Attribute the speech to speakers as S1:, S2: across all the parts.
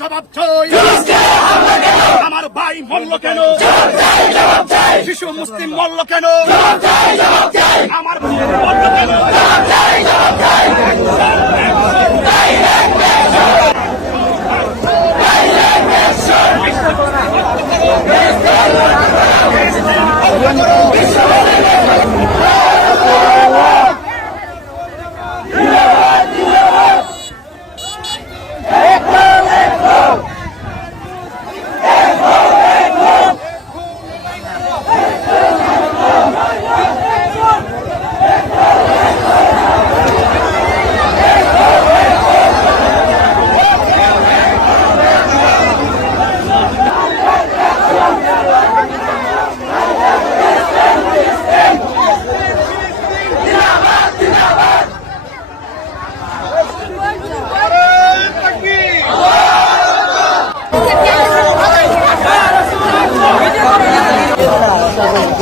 S1: জবাব চাই। আমার ভাই মল্ল কেন? শিশু মুসলিম মল্ল কেন? আমার মল্ল কেন?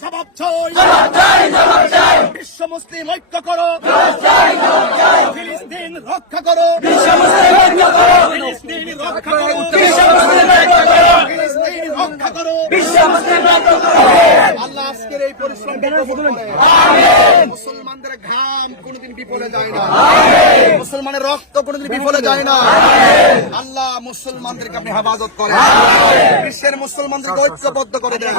S1: জবাব চাই। বিশ্ব মুসলিম ঐক্য করো। ফিলিস্তিন রক্ষা করো। ফিলিস্তিন রক্ষা করো। ফিলিস্তিন রক্ষা করো। আল্লাহ আজকের এই পরিশ্রম মুসলমানদের ঘাম কোনোদিন বিফলে যায় না। মুসলমানের রক্ত কোনদিন বিফলে যায় না। আল্লাহ মুসলমানদেরকে আপনি হেফাজত করেন। বিশ্বের মুসলমানদেরকে ঐক্যবদ্ধ করে দেন।